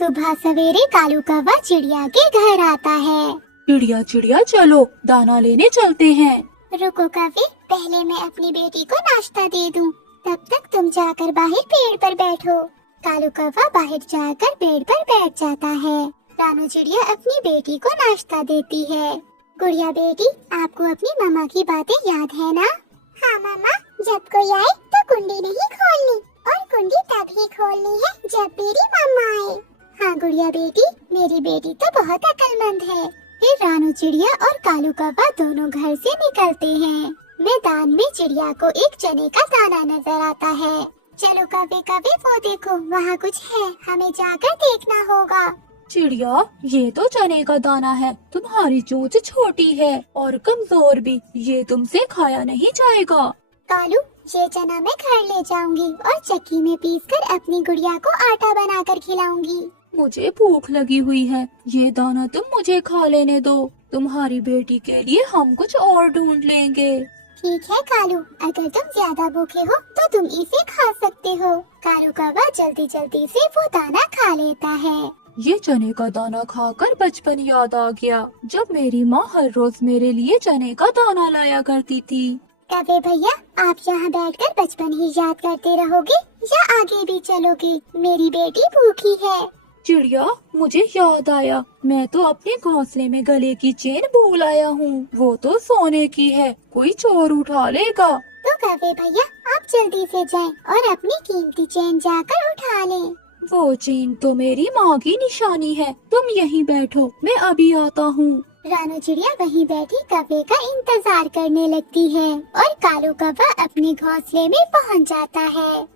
सुबह सवेरे कालू कौवा चिड़िया के घर आता है। चिड़िया चिड़िया चलो दाना लेने चलते हैं। रुको कौवे, पहले मैं अपनी बेटी को नाश्ता दे दूं, तब तक तुम जाकर बाहर पेड़ पर बैठो। कालू कौवा बाहर जाकर पेड़ पर बैठ जाता है। रानू चिड़िया अपनी बेटी को नाश्ता देती है। गुड़िया बेटी, आपको अपनी मम्मा की बातें याद है ना? हाँ मम्मा, जब कोई आए तो कुंडी नहीं खोलनी, और कुंडी तभी खोलनी है जब मेरी मम्मा आए। हाँ गुड़िया बेटी, मेरी बेटी तो बहुत अक्लमंद है। फिर रानू चिड़िया और कालू कौवा दोनों घर से निकलते हैं। मैदान में चिड़िया को एक चने का दाना नजर आता है। चलो कौवे कौवे, वो देखो वहाँ कुछ है, हमें जाकर देखना होगा। चिड़िया, ये तो चने का दाना है। तुम्हारी चोंच छोटी है और कमजोर भी, ये तुमसे खाया नहीं जाएगा। कालू, ये चना मैं घर ले जाऊंगी और चक्की में पीसकर अपनी गुड़िया को आटा बनाकर खिलाऊंगी। मुझे भूख लगी हुई है, ये दाना तुम मुझे खा लेने दो। तुम्हारी बेटी के लिए हम कुछ और ढूंढ लेंगे। ठीक है कालू, अगर तुम ज्यादा भूखे हो तो तुम इसे खा सकते हो। कालू कौवा जल्दी जल्दी से वो दाना खा लेता है। ये चने का दाना खाकर बचपन याद आ गया, जब मेरी माँ हर रोज मेरे लिए चने का दाना लाया करती थी। कौवे भैया, आप यहाँ बैठकर बचपन ही याद करते रहोगे या आगे भी चलोगे? मेरी बेटी भूखी है। चिड़िया, मुझे याद आया, मैं तो अपने घोंसले में गले की चेन भूल आया हूँ। वो तो सोने की है, कोई चोर उठा लेगा। तो कौवे भैया, आप जल्दी से जाएं और अपनी कीमती चेन जाकर उठा लें। वो चेन तो मेरी माँ की निशानी है। तुम यहीं बैठो, मैं अभी आता हूँ। रानू चिड़िया वहीं बैठी कौवे का इंतजार करने लगती है और कालू कौवा अपने घोंसले में पहुँच जाता है।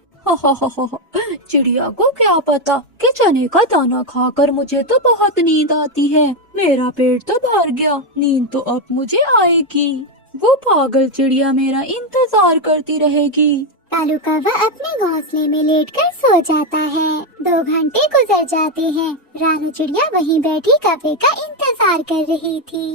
चिड़िया को क्या पता कि चने का दाना खाकर मुझे तो बहुत नींद आती है। मेरा पेट तो भर गया, नींद तो अब मुझे आएगी। वो पागल चिड़िया मेरा इंतजार करती रहेगी। कालू कौवा अपने घोंसले में लेटकर सो जाता है। 2 घंटे गुजर जाते हैं। रानू चिड़िया वहीं बैठी कौवे का इंतजार कर रही थी।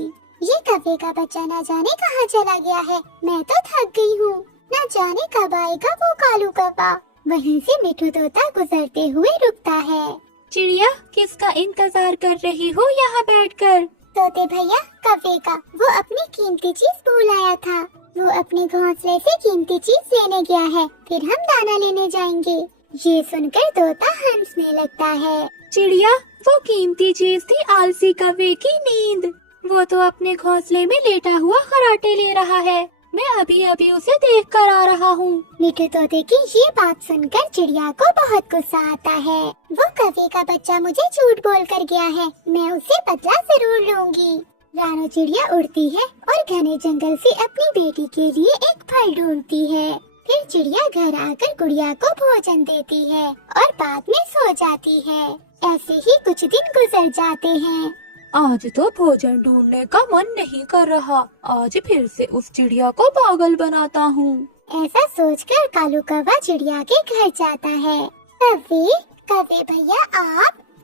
ये कौवे का बच्चा न जाने कहाँ चला गया है। मैं तो थक गई हूँ, न जाने कब आएगा वो कालू कौवा। वहीं से मिठू तोता गुजरते हुए रुकता है। चिड़िया, किसका इंतजार कर रही हो यहाँ बैठकर? तोते भैया, कौवे का। वो अपनी कीमती चीज भूल आया था। वो अपने घोंसले से कीमती चीज लेने गया है, फिर हम दाना लेने जाएंगे। ये सुनकर तोता हंसने लगता है। चिड़िया, वो कीमती चीज थी आलसी कौवे की नींद। वो तो अपने घोंसले में लेटा हुआ खराटे ले रहा है। मैं अभी अभी उसे देख कर आ रहा हूँ। मिठू तोते की ये बात सुनकर चिड़िया को बहुत गुस्सा आता है। वो कौवे का बच्चा मुझे झूठ बोल कर गया है, मैं उसे बदला जरूर लूंगी। रानू चिड़िया उड़ती है और घने जंगल से अपनी बेटी के लिए एक फल ढूंढती है। फिर चिड़िया घर आकर गुड़िया को भोजन देती है और बाद में सो जाती है। ऐसे ही कुछ दिन गुजर जाते हैं। आज तो भोजन ढूंढने का मन नहीं कर रहा। आज फिर से उस चिड़िया को पागल बनाता हूँ। ऐसा सोचकर कालू कौवा चिड़िया के घर जाता है। कौवे कौवे भैया,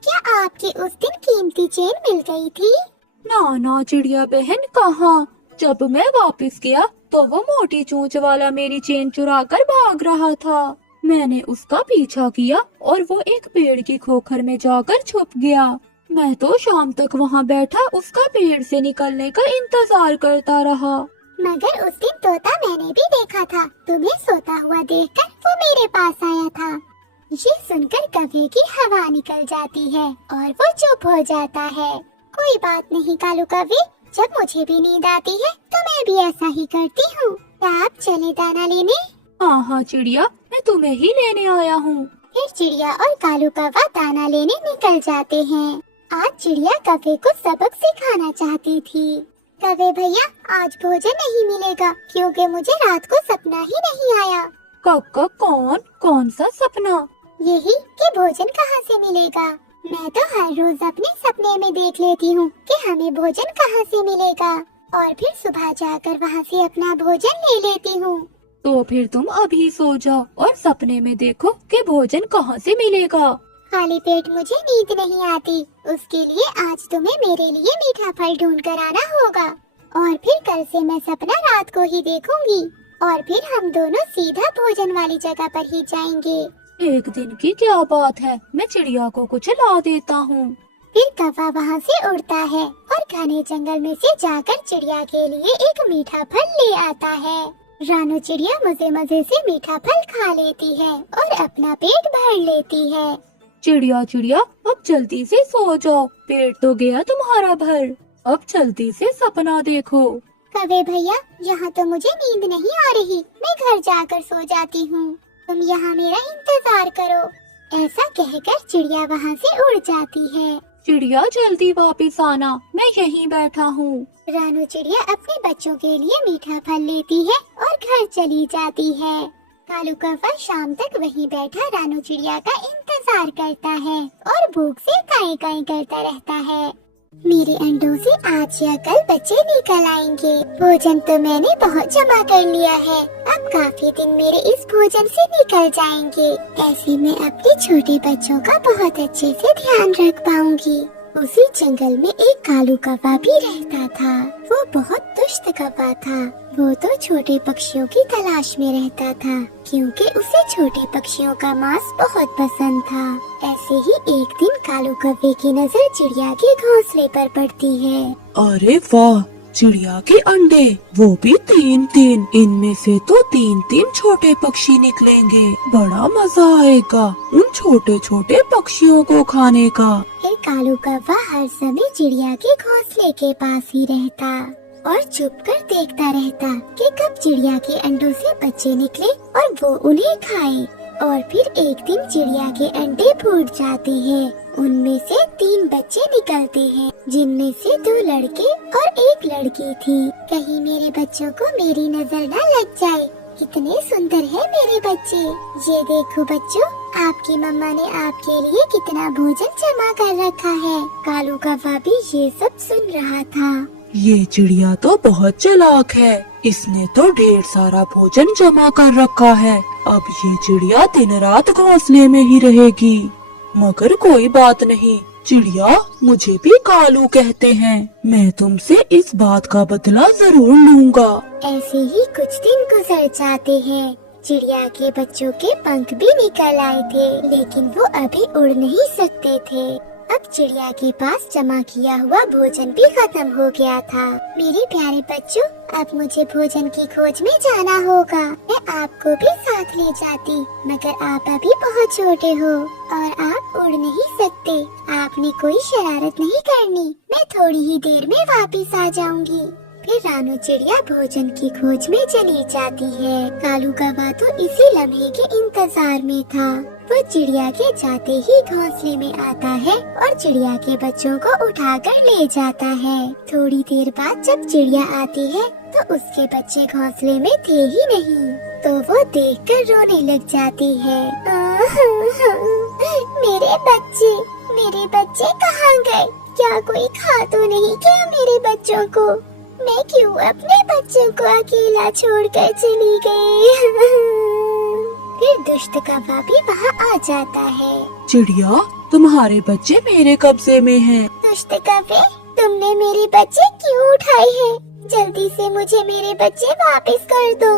क्या आपकी उस दिन कीमती चेन मिल गई थी? ना चिड़िया बहन, कहाँ। जब मैं वापस गया तो वो मोटी चोंच वाला मेरी चेन चुरा कर भाग रहा था। मैंने उसका पीछा किया और वो एक पेड़ की खोखर में जाकर छुप गया। मैं तो शाम तक वहाँ बैठा उसका पेड़ से निकलने का इंतजार करता रहा। मगर उस दिन तोता मैंने भी देखा था। तुम्हें सोता हुआ देखकर वो मेरे पास आया था। ये सुनकर कौवे की हवा निकल जाती है और वो चुप हो जाता है। कोई बात नहीं कालू कौवे, जब मुझे भी नींद आती है तो मैं भी ऐसा ही करती हूँ। क्या आप चले दाना लेने? हाँ चिड़िया, मैं तुम्हें ही लेने आया हूँ। फिर चिड़िया और कालू कौवा दाना लेने निकल जाते हैं। आज चिड़िया कौवे को सबक सिखाना चाहती थी। कौवे भैया, आज भोजन नहीं मिलेगा क्योंकि मुझे रात को सपना ही नहीं आया। काका, कौन सा सपना? यही कि भोजन कहाँ से मिलेगा। मैं तो हर रोज अपने सपने में देख लेती हूँ कि हमें भोजन कहाँ से मिलेगा और फिर सुबह जाकर वहाँ से अपना भोजन ले लेती हूँ। तो फिर तुम अभी सो जाओ और सपने में देखो कि भोजन कहाँ से मिलेगा। खाली पेट मुझे नींद नहीं आती, उसके लिए आज तुम्हें मेरे लिए मीठा फल ढूंढ कर आना होगा और फिर कल से मैं सपना रात को ही देखूंगी और फिर हम दोनों सीधा भोजन वाली जगह पर ही जाएंगे। एक दिन की क्या बात है, मैं चिड़िया को कुछ ला देता हूँ। फिर कौवा वहाँ से उड़ता है और घने जंगल में से जाकर चिड़िया के लिए एक मीठा फल ले आता है। रानू चिड़िया मजे मजे से मीठा फल खा लेती है और अपना पेट भर लेती है। चिड़िया चिड़िया अब जल्दी से सो जाओ, पेट तो गया तुम्हारा भर, अब जल्दी से सपना देखो। कौवे भैया, यहाँ तो मुझे नींद नहीं आ रही, मैं घर जाकर सो जाती हूँ, तुम यहाँ मेरा इंतजार करो। ऐसा कहकर चिड़िया वहाँ से उड़ जाती है। चिड़िया जल्दी वापस आना, मैं यहीं बैठा हूँ। रानू चिड़िया अपने बच्चों के लिए मीठा फल लेती है और घर चली जाती है। कालू कौवा शाम तक वहीं बैठा रानू चिड़िया का इंतजार करता है और भूख से काई काई करता रहता है। मेरे अंडों से आज या कल बच्चे निकल आएंगे। भोजन तो मैंने बहुत जमा कर लिया है, अब काफी दिन मेरे इस भोजन से निकल जाएंगे। ऐसे में अपने छोटे बच्चों का बहुत अच्छे से ध्यान रख पाऊंगी। उसी जंगल में एक कालू कौवा भी रहता था। वो बहुत दुष्ट कौवा था। वो तो छोटे पक्षियों की तलाश में रहता था, क्योंकि उसे छोटे पक्षियों का मांस बहुत पसंद था। ऐसे ही एक दिन कालू कौवे की नजर चिड़िया के घोंसले पर पड़ती है। अरे वाह, चिड़िया के अंडे, वो भी 3-3। इनमें से तो 3-3 छोटे पक्षी निकलेंगे। बड़ा मजा आएगा उन छोटे छोटे पक्षियों को खाने का। फिर कालू कौवा हर समय चिड़िया के घोंसले के पास ही रहता और चुप कर देखता रहता कि कब चिड़िया के अंडों से बच्चे निकले और वो उन्हें खाए। और फिर एक दिन चिड़िया के अंडे फूट जाते हैं। उनमें से 3 बच्चे निकलते हैं, जिनमें से 2 लड़के और 1 लड़की थी। कहीं मेरे बच्चों को मेरी नजर न लग जाए। कितने सुंदर है मेरे बच्चे। ये देखो बच्चों, आपकी मम्मा ने आपके लिए कितना भोजन जमा कर रखा है। कालू कौवा भी ये सब सुन रहा था। ये चिड़िया तो बहुत चालाक है, इसने तो ढेर सारा भोजन जमा कर रखा है। अब ये चिड़िया दिन रात घोंसले में ही रहेगी। मगर कोई बात नहीं, चिड़िया मुझे भी कालू कहते हैं। मैं तुमसे इस बात का बदला जरूर लूंगा। ऐसे ही कुछ दिन गुजर जाते हैं। चिड़िया के बच्चों के पंख भी निकल आए थे, लेकिन वो अभी उड़ नहीं सकते थे। अब चिड़िया के पास जमा किया हुआ भोजन भी खत्म हो गया था। मेरे प्यारे बच्चों, अब मुझे भोजन की खोज में जाना होगा। मैं आपको भी साथ ले जाती, मगर आप अभी बहुत छोटे हो और आप उड़ नहीं सकते। आपने कोई शरारत नहीं करनी, मैं थोड़ी ही देर में वापस आ जाऊंगी। फिर रानू चिड़िया भोजन की खोज में चली जाती है। कालू कौवा तो इसी लम्हे के इंतजार में था। वो चिड़िया के जाते ही घोंसले में आता है और चिड़िया के बच्चों को उठाकर ले जाता है। थोड़ी देर बाद जब चिड़िया आती है तो उसके बच्चे घोंसले में थे ही नहीं, तो वो देखकर रोने लग जाती है। मेरे बच्चे कहाँ गए? क्या कोई खा तो नहीं क्या मेरे बच्चों को? मैं क्यों अपने बच्चों को अकेला छोड़कर चली गई? फिर दुष्ट कौवा भी वहाँ आ जाता है। चिड़िया, तुम्हारे बच्चे मेरे कब्जे में हैं। दुष्ट कौवे, तुमने मेरे बच्चे क्यों उठाए हैं? जल्दी से मुझे मेरे बच्चे वापस कर दो,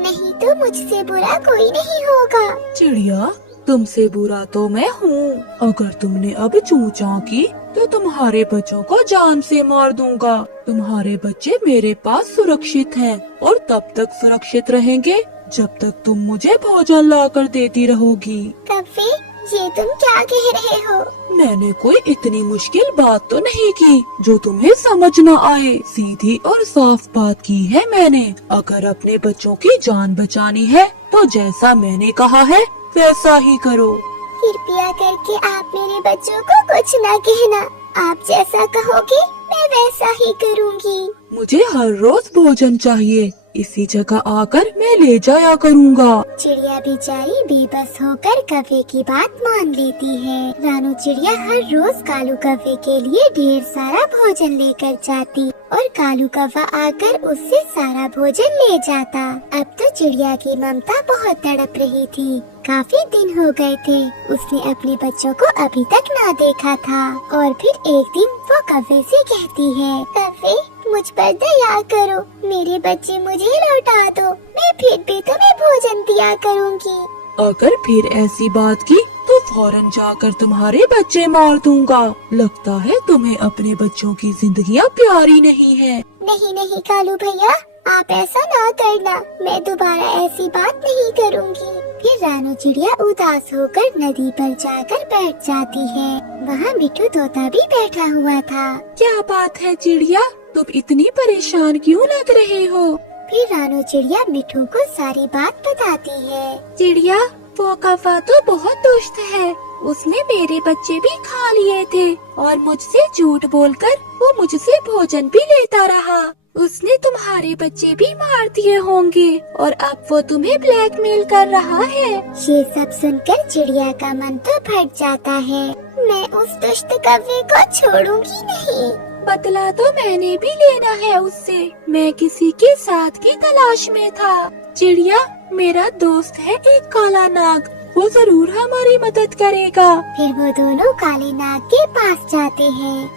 नहीं तो मुझसे बुरा कोई नहीं होगा। चिड़िया, तुमसे बुरा तो मैं हूँ। अगर तुमने अब चूं चां की तो तुम्हारे बच्चों को जान से मार दूंगा। तुम्हारे बच्चे मेरे पास सुरक्षित हैं और तब तक सुरक्षित रहेंगे जब तक तुम मुझे भोजन लाकर देती रहोगी। कौवे, ये तुम क्या कह रहे हो? मैंने कोई इतनी मुश्किल बात तो नहीं की जो तुम्हें समझ न आए। सीधी और साफ बात की है मैंने। अगर अपने बच्चों की जान बचानी है तो जैसा मैंने कहा है वैसा ही करो। कृपया करके आप मेरे बच्चों को कुछ न कहना। आप जैसा कहोगे मैं वैसा ही करूँगी। मुझे हर रोज भोजन चाहिए, इसी जगह आकर मैं ले जाया करूँगा। चिड़िया बेचारी बेबस होकर कौवे की बात मान लेती है। रानू चिड़िया हर रोज कालू कौवे के लिए ढेर सारा भोजन लेकर जाती और कालू कौवा आकर उससे सारा भोजन ले जाता। अब तो चिड़िया की ममता बहुत तड़प रही थी। काफी दिन हो गए थे उसने अपने बच्चों को अभी तक ना देखा था। और फिर एक दिन वो कौवे से कहती है, कौवे, मुझ पर दया करो, मेरे बच्चे मुझे लौटा दो, मैं फिर भी तुम्हें भोजन दिया करूँगी। अगर फिर ऐसी बात की तो फौरन जाकर तुम्हारे बच्चे मार दूंगा। लगता है तुम्हें अपने बच्चों की जिंदगियाँ प्यारी नहीं है। नहीं नहीं कालू भैया, आप ऐसा ना करना, मैं दोबारा ऐसी बात नहीं करूँगी। फिर रानू चिड़िया उदास होकर नदी पर जाकर बैठ जाती है। वहाँ मिठू तोता भी बैठा हुआ था। क्या बात है चिड़िया, तुम इतनी परेशान क्यों लग रहे हो? फिर रानू चिड़िया मिठू को सारी बात बताती है। चिड़िया, वो कौवा तो बहुत दुष्ट है। उसने मेरे बच्चे भी खा लिए थे और मुझसे झूठ बोलकर वो मुझसे भोजन भी लेता रहा। उसने तुम्हारे बच्चे भी मार दिए होंगे और अब वो तुम्हें ब्लैकमेल कर रहा है। ये सब सुनकर चिड़िया का मन तो फट जाता है। मैं उस दुष्ट कौवे को छोड़ूंगी नहीं। बदला तो मैंने भी लेना है उससे। मैं किसी के साथ की तलाश में था। चिड़िया, मेरा दोस्त है एक काला नाग, वो जरूर हमारी मदद करेगा। फिर वो दोनों काले नाग के पास जाते हैं।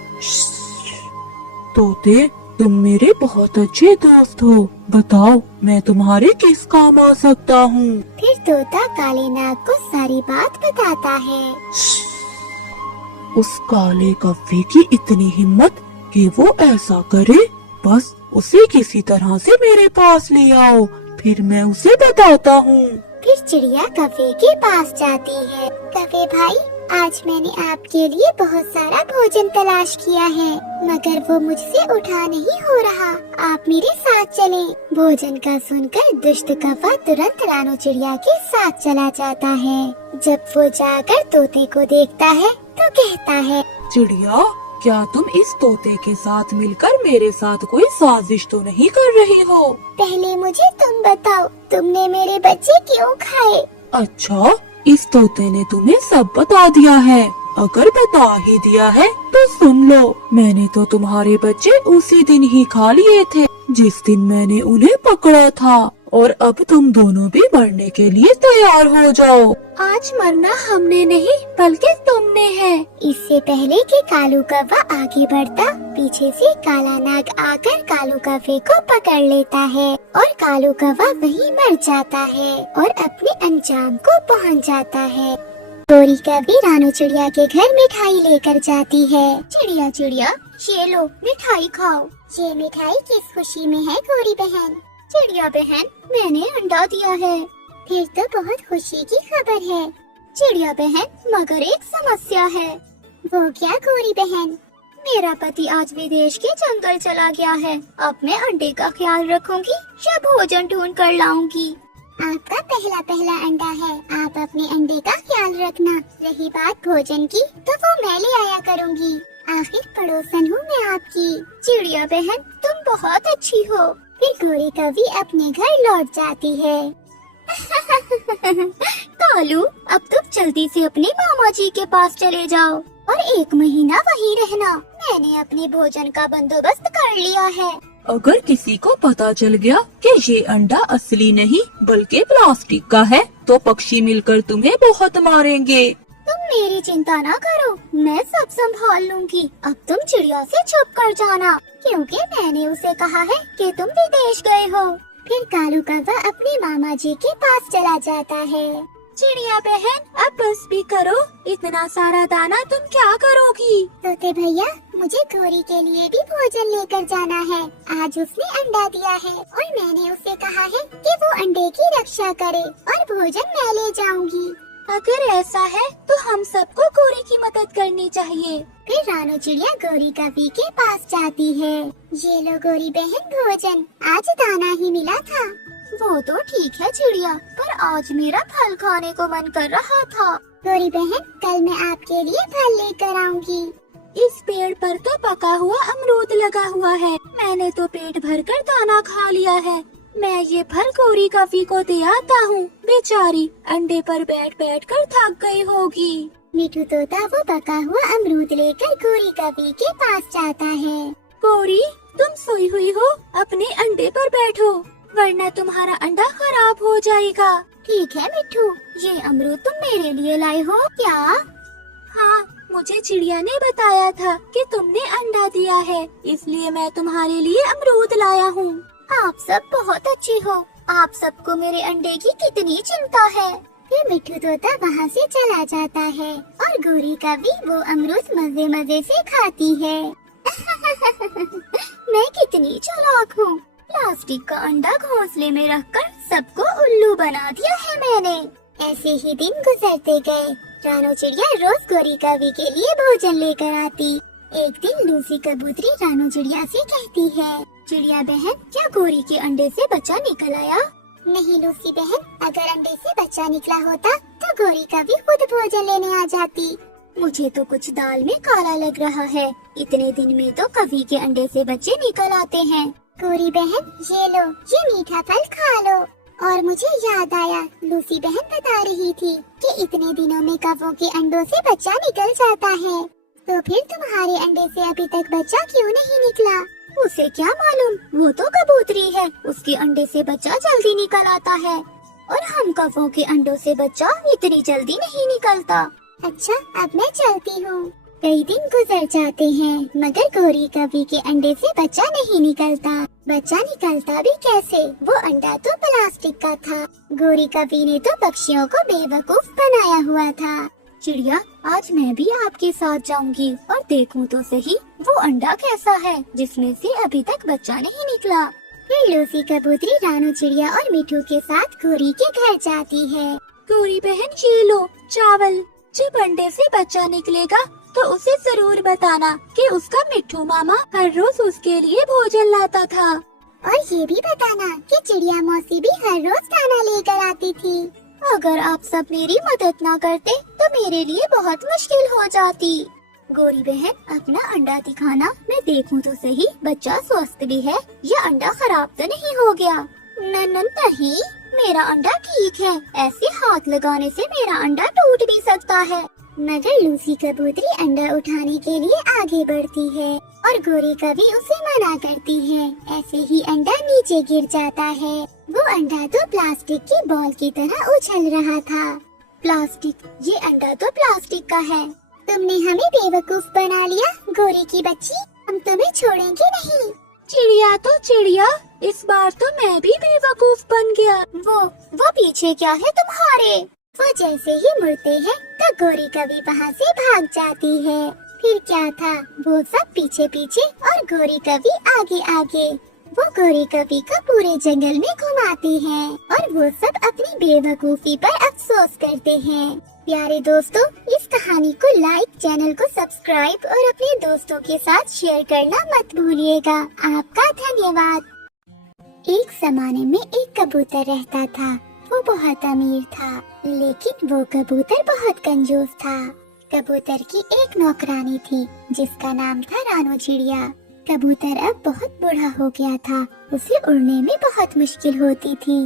तोते, तुम मेरे बहुत अच्छे दोस्त हो, बताओ मैं तुम्हारे किस काम आ सकता हूँ? फिर तोता काले नाग को सारी बात बताता है। उस काले कौवे की इतनी हिम्मत कि वो ऐसा करे, बस उसे किसी तरह से मेरे पास ले आओ, फिर मैं उसे बताता हूँ। फिर चिड़िया कौवे के पास जाती है। कौवे भाई, आज मैंने आपके लिए बहुत सारा भोजन तलाश किया है, मगर वो मुझसे उठा नहीं हो रहा। आप मेरे साथ चलें। भोजन का सुनकर दुष्ट कौवा तुरंत रानू चिड़िया के साथ चला जाता है। जब वो जाकर तोते को देखता है तो कहता है, चिड़िया, क्या तुम इस तोते के साथ मिलकर मेरे साथ कोई साजिश तो नहीं कर रही हो? पहले मुझे तुम बताओ, तुमने मेरे बच्चे क्यों खाए? अच्छा, इस तोते ने तुम्हें सब बता दिया है। अगर बता ही दिया है तो सुन लो, मैंने तो तुम्हारे बच्चे उसी दिन ही खा लिए थे जिस दिन मैंने उन्हें पकड़ा था, और अब तुम दोनों भी मरने के लिए तैयार हो जाओ। आज मरना हमने नहीं बल्कि तुमने है। इससे पहले कि कालू कौवा आगे बढ़ता, पीछे से काला नाग आकर कालू कौवे को पकड़ लेता है और कालू कौवा वहीं मर जाता है और अपने अंजाम को पहुंच जाता है। गोरी कौवी रानू चिड़िया के घर मिठाई लेकर जाती है। चिड़िया चिड़िया, ये लो मिठाई खाओ। ये मिठाई किस खुशी में है गोरी बहन? चिड़िया बहन, मैंने अंडा दिया है। फिर तो बहुत खुशी की खबर है। चिड़िया बहन, मगर एक समस्या है। वो क्या गोरी बहन? मेरा पति आज विदेश के जंगल चला गया है। अब मैं अंडे का ख्याल रखूंगी या भोजन ढूंढ कर लाऊंगी? आपका पहला पहला अंडा है, आप अपने अंडे का ख्याल रखना। रही बात भोजन की, तो वो मैं ले आया करूंगी। आखिर पड़ोसन हूँ मैं आपकी। चिड़िया बहन, तुम बहुत अच्छी हो। फिर गोरी कौवी अपने घर लौट जाती है। कालू, अब तुम जल्दी से अपने मामा जी के पास चले जाओ और 1 महीना वहीं रहना। मैंने अपने भोजन का बंदोबस्त कर लिया है। अगर किसी को पता चल गया कि ये अंडा असली नहीं बल्कि प्लास्टिक का है तो पक्षी मिलकर तुम्हें बहुत मारेंगे। तुम मेरी चिंता ना करो, मैं सब संभाल लूंगी। अब तुम चिड़िया से छुप कर जाना, क्योंकि मैंने उसे कहा है कि तुम विदेश गए हो। फिर कालू कौवा अपने मामा जी के पास चला जाता है। चिड़िया बहन, अब बस भी करो, इतना सारा दाना तुम क्या करोगी? तोते भैया, मुझे गोरी के लिए भी भोजन लेकर जाना है। आज उसने अंडा दिया है और मैंने उसे कहा है कि वो अंडे की रक्षा करे और भोजन मैं ले जाऊंगी। अगर ऐसा है तो हम सबको गोरी की मदद करनी चाहिए। फिर रानू चिड़िया गोरी कौवी के पास जाती है। ये लो गोरी बहन भोजन, आज दाना ही मिला था। वो तो ठीक है चिड़िया, पर आज मेरा फल खाने को मन कर रहा था। गोरी बहन, कल मैं आपके लिए फल लेकर आऊंगी। इस पेड़ पर तो पका हुआ अमरूद लगा हुआ है। मैंने तो पेट भरकर दाना खा लिया है। मैं ये फल गोरी कौवी को दे आता हूँ। बेचारी अंडे पर बैठ बैठ कर थक गई होगी। मिठू तोता वो पका हुआ अमरूद लेकर गोरी कौवी के पास जाता है। गोरी, तुम सोई हुई हो, अपने अंडे पर बैठो, वरना तुम्हारा अंडा खराब हो जाएगा। ठीक है मिठू, ये अमरूद तुम मेरे लिए लाए हो क्या? हाँ, मुझे चिड़िया ने बताया था कि तुमने अंडा दिया है, इसलिए मैं तुम्हारे लिए अमरूद लाया हूँ। आप सब बहुत अच्छे हो। आप सबको मेरे अंडे की कितनी चिंता है। फिर मिट्ठू तोता वहाँ से चला जाता है और गोरी कवि वो अमरूद मजे मजे से खाती है। मैं कितनी चालाक हूँ, प्लास्टिक का अंडा घोंसले में रखकर सबको उल्लू बना दिया है मैंने। ऐसे ही दिन गुजरते गए। रानो चिड़िया रोज गोरी कवि के लिए भोजन लेकर आती। एक दिन लूसी कबूतरी रानो चिड़िया से कहती है, चिड़िया बहन क्या गोरी के अंडे से बच्चा निकल आया? नहीं लूसी बहन, अगर अंडे से बच्चा निकला होता तो गोरी कवि खुद भोजन लेने आ जाती। मुझे तो कुछ दाल में काला लग रहा है, इतने दिन में तो कवि के अंडे से बच्चे निकल आते हैं। गोरी बहन ये लो, ये मीठा फल खा लो। और मुझे याद आया, लूसी बहन बता रही थी कि इतने दिनों में कवों के अंडों से बच्चा निकल जाता है, तो फिर तुम्हारे अंडे से अभी तक बच्चा क्यों नहीं निकला? उसे क्या मालूम, वो तो कबूतरी है, उसके अंडे से बच्चा जल्दी निकल आता है और हम कवों के अंडों से बच्चा इतनी जल्दी नहीं निकलता। अच्छा अब मैं चलती हूँ। कई दिन गुजर जाते हैं मगर गोरी कवि के अंडे से बच्चा नहीं निकलता। बच्चा निकलता भी कैसे, वो अंडा तो प्लास्टिक का था। गोरी कवि ने तो पक्षियों को बेवकूफ बनाया हुआ था। चिड़िया आज मैं भी आपके साथ जाऊंगी और देखूं तो सही वो अंडा कैसा है जिसमें से अभी तक बच्चा नहीं निकला। फिर लूसी कबूतरी रानो चिड़िया और मिठू के साथ गोरी के घर जाती है। गोरी बहन ये लो चावल, जब अंडे से बच्चा निकलेगा तो उसे जरूर बताना कि उसका मिट्ठू मामा हर रोज उसके लिए भोजन लाता था। और ये भी बताना कि चिड़िया मौसी भी हर रोज खाना लेकर आती थी। अगर आप सब मेरी मदद ना करते तो मेरे लिए बहुत मुश्किल हो जाती। गोरी बहन अपना अंडा दिखाना, मैं देखूं तो सही बच्चा स्वस्थ भी है या अंडा खराब तो नहीं हो गया। नहीं, मेरा अंडा ठीक है, ऐसे हाथ लगाने से मेरा अंडा टूट भी सकता है। मगर लूसी कबूतरी अंडा उठाने के लिए आगे बढ़ती है और गोरी कवि उसे मना करती है। ऐसे ही अंडा नीचे गिर जाता है। वो अंडा तो प्लास्टिक की बॉल की तरह उछल रहा था। प्लास्टिक, ये अंडा तो प्लास्टिक का है। तुमने हमें बेवकूफ बना लिया गोरी की बच्ची, हम तुम्हें छोड़ेंगे नहीं। चिड़िया तो चिड़िया, इस बार तो मैं भी बेवकूफ बन गया। वो पीछे क्या है तुम्हारे? वो जैसे ही मुड़ते हैं तो गोरी कवि वहाँ से भाग जाती है। फिर क्या था, वो सब पीछे पीछे और गोरी कवि आगे आगे। वो गोरी कवि को पूरे जंगल में घुमाती है और वो सब अपनी बेवकूफी पर अफसोस करते हैं। प्यारे दोस्तों, इस कहानी को लाइक, चैनल को सब्सक्राइब और अपने दोस्तों के साथ शेयर करना मत भूलिएगा। आपका धन्यवाद। एक जमाने में एक कबूतर रहता था। वो बहुत अमीर था, लेकिन वो कबूतर बहुत कंजूस था। कबूतर की एक नौकरानी थी जिसका नाम था रानो चिड़िया। कबूतर अब बहुत बूढ़ा हो गया था, उसे उड़ने में बहुत मुश्किल होती थी।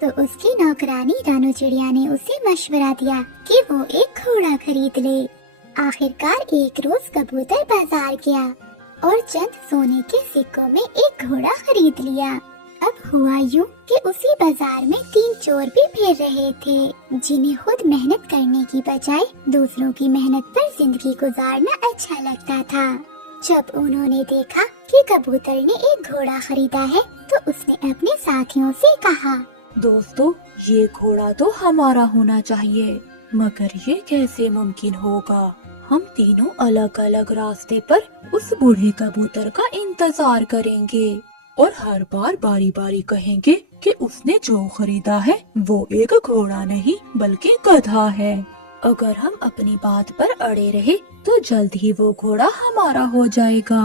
तो उसकी नौकरानी रानो चिड़िया ने उसे मशवरा दिया कि वो एक घोड़ा खरीद ले। आखिरकार एक रोज कबूतर बाजार गया और चंद सोने के सिक्कों में एक घोड़ा खरीद लिया। अब हुआ यूं कि उसी बाजार में 3 चोर भी फिर रहे थे जिन्हें खुद मेहनत करने की बजाय दूसरों की मेहनत पर जिंदगी गुजारना अच्छा लगता था। जब उन्होंने देखा कि कबूतर ने एक घोड़ा खरीदा है तो उसने अपने साथियों से कहा, दोस्तों ये घोड़ा तो हमारा होना चाहिए, मगर ये कैसे मुमकिन होगा? हम तीनों अलग अलग रास्ते पर उस बूढ़े कबूतर का इंतजार करेंगे और हर बार बारी बारी कहेंगे कि उसने जो खरीदा है वो एक घोड़ा नहीं बल्कि गधा है। अगर हम अपनी बात पर अड़े रहे तो जल्द ही वो घोड़ा हमारा हो जाएगा।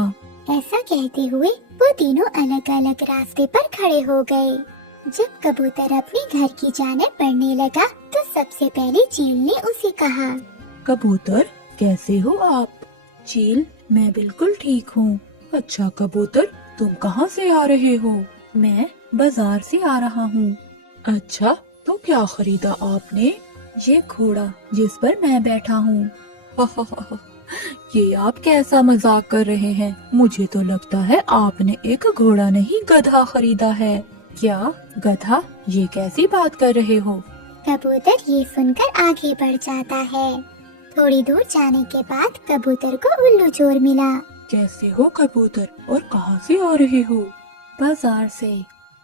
ऐसा कहते हुए वो तीनों अलग अलग रास्ते पर खड़े हो गए। जब कबूतर अपने घर की जानिब बढ़ने लगा तो सबसे पहले चील ने उसे कहा, कबूतर कैसे हो आप? चील, मैं बिल्कुल ठीक हूँ। अच्छा कबूतर, तुम कहाँ से आ रहे हो? मैं बाजार से आ रहा हूँ। अच्छा, तो क्या खरीदा आपने? ये घोड़ा जिस पर मैं बैठा हूँ। ये आप कैसा मजाक कर रहे हैं? मुझे तो लगता है आपने एक घोड़ा नहीं गधा खरीदा है। क्या गधा? ये कैसी बात कर रहे हो? कबूतर ये सुनकर आगे बढ़ जाता है। थोड़ी दूर जाने के बाद कबूतर को उल्लू चोर मिला। कैसे हो कबूतर और कहाँ से आ रहे हो? बाजार से।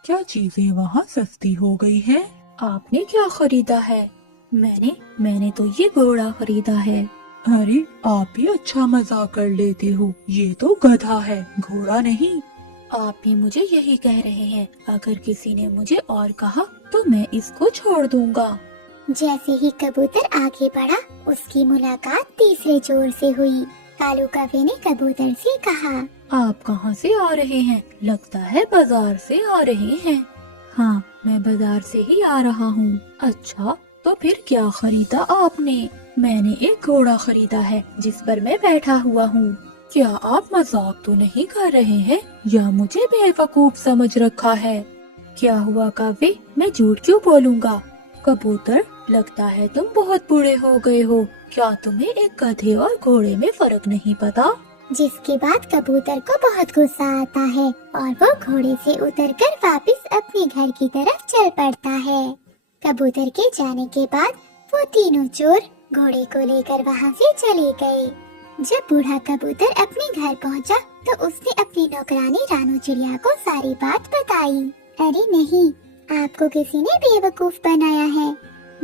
क्या चीजें वहाँ सस्ती हो गई हैं? आपने क्या खरीदा है? मैंने तो ये घोड़ा खरीदा है। अरे आप भी अच्छा मजाक कर लेते हो, ये तो गधा है, घोड़ा नहीं। आप भी मुझे यही कह रहे हैं? अगर किसी ने मुझे और कहा तो मैं इसको छोड़ दूंगा। जैसे ही कबूतर आगे बढ़ा, उसकी मुलाकात तीसरे चोर से हुई। कालू कौवे ने कबूतर से कहा, आप कहाँ से आ रहे हैं? लगता है बाजार से आ रहे हैं। हाँ, मैं बाजार से ही आ रहा हूँ। अच्छा, तो फिर क्या खरीदा आपने? मैंने एक घोड़ा खरीदा है जिस पर मैं बैठा हुआ हूँ। क्या आप मजाक तो नहीं कर रहे हैं या मुझे बेवकूफ समझ रखा है? क्या हुआ कौवे, मैं झूठ क्यों बोलूँगा? कबूतर, लगता है तुम बहुत बूढ़े हो गए हो। क्या तुम्हें एक गधे और घोड़े में फर्क नहीं पता? जिसके बाद कबूतर को बहुत गुस्सा आता है और वो घोड़े से उतरकर वापस अपने घर की तरफ चल पड़ता है। कबूतर के जाने के बाद वो तीनों चोर घोड़े को लेकर वहाँ से चले गए। जब बूढ़ा कबूतर अपने घर पहुँचा तो उसने अपनी नौकरानी रानू चिड़िया को सारी बात बताई। अरे नहीं, आपको किसी ने बेवकूफ बनाया है।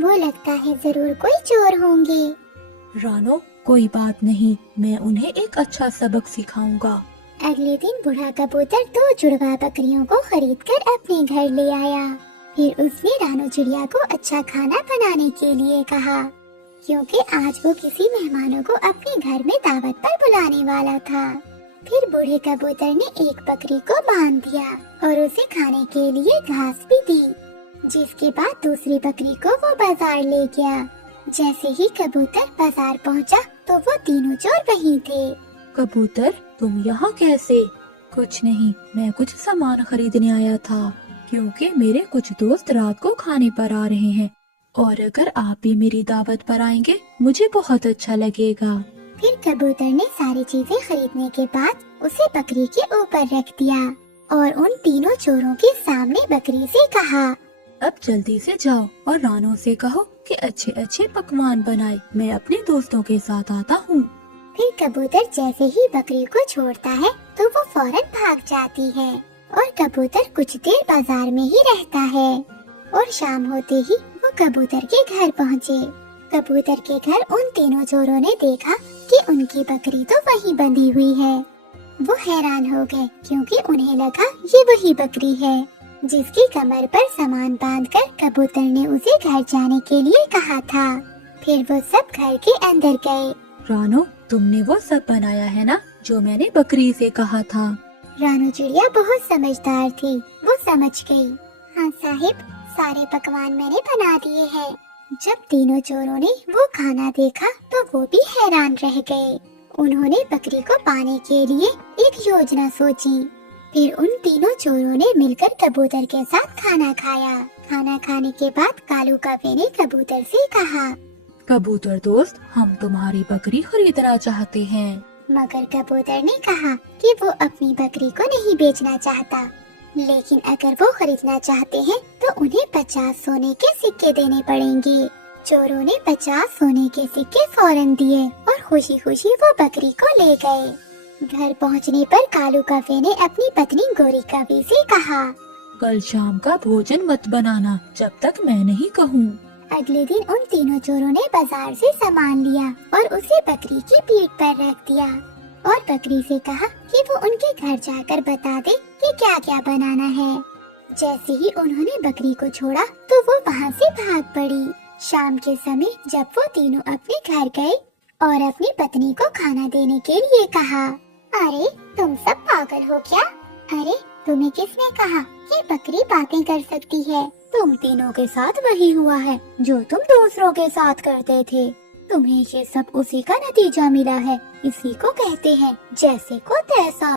वो लगता है जरूर कोई चोर होंगे। रानो, कोई बात नहीं, मैं उन्हें एक अच्छा सबक सिखाऊंगा। अगले दिन बूढ़ा कबूतर 2 जुड़वा बकरियों को खरीदकर अपने घर ले आया। फिर उसने रानू चिड़िया को अच्छा खाना बनाने के लिए कहा, क्योंकि आज वो किसी मेहमानों को अपने घर में दावत पर बुलाने वाला था। फिर बूढ़े कबूतर ने एक बकरी को बांध दिया और उसे खाने के लिए घास भी दी। जिसके बाद दूसरी बकरी को वो बाजार ले गया। जैसे ही कबूतर बाजार पहुंचा तो वो तीनों चोर वहीं थे। कबूतर, तुम यहाँ कैसे? कुछ नहीं, मैं कुछ सामान खरीदने आया था, क्योंकि मेरे कुछ दोस्त रात को खाने पर आ रहे हैं और अगर आप भी मेरी दावत पर आएंगे मुझे बहुत अच्छा लगेगा। फिर कबूतर ने सारी चीजें खरीदने के बाद उसे बकरी के ऊपर रख दिया और उन तीनों चोरों के सामने बकरी से कहा, अब जल्दी से जाओ और रानू से कहो कि अच्छे अच्छे पकवान बनाए, मैं अपने दोस्तों के साथ आता हूँ। फिर कबूतर जैसे ही बकरी को छोड़ता है तो वो फौरन भाग जाती है और कबूतर कुछ देर बाजार में ही रहता है। और शाम होते ही वो कबूतर के घर पहुँचे। कबूतर के घर उन तीनों चोरों ने देखा कि उनकी बकरी तो वहीं बंधी हुई है। वो हैरान हो गए क्योंकि उन्हें लगा ये वही बकरी है जिसकी कमर पर सामान बांधकर कबूतर ने उसे घर जाने के लिए कहा था। फिर वो सब घर के अंदर गए। रानू, तुमने वो सब बनाया है ना जो मैंने बकरी से कहा था? रानू चिड़िया बहुत समझदार थी, वो समझ गई। हाँ साहिब, सारे पकवान मैंने बना दिए हैं। जब तीनों चोरों ने वो खाना देखा तो वो भी हैरान रह गए। उन्होंने बकरी को पाने के लिए एक योजना सोची। फिर उन तीनों चोरों ने मिलकर कबूतर के साथ खाना खाया। खाना खाने के बाद कालू कौवे ने कबूतर से कहा, कबूतर दोस्त, हम तुम्हारी बकरी खरीदना चाहते हैं। मगर कबूतर ने कहा कि वो अपनी बकरी को नहीं बेचना चाहता, लेकिन अगर वो खरीदना चाहते हैं तो उन्हें 50 सोने के सिक्के देने पड़ेंगे। चोरों ने 50 सोने के सिक्के फौरन दिए और खुशी खुशी वो बकरी को ले गए। घर पहुंचने पर कालू कौवे ने अपनी पत्नी गोरी कौवे से कहा, कल शाम का भोजन मत बनाना जब तक मैं नहीं कहूँ। अगले दिन उन तीनों चोरों ने बाजार से सामान लिया और उसे बकरी की पीठ पर रख दिया और बकरी से कहा कि वो उनके घर जाकर बता दे कि क्या क्या बनाना है। जैसे ही उन्होंने बकरी को छोड़ा तो वो वहाँ से भाग पड़ी। शाम के समय जब वो तीनों अपने घर गए और अपनी पत्नी को खाना देने के लिए कहा, अरे तुम सब पागल हो क्या? अरे तुम्हें किसने कहा कि बकरी बातें कर सकती है? तुम तीनों के साथ वही हुआ है जो तुम दूसरों के साथ करते थे। तुम्हें ये सब उसी का नतीजा मिला है। इसी को कहते हैं जैसे को तैसा।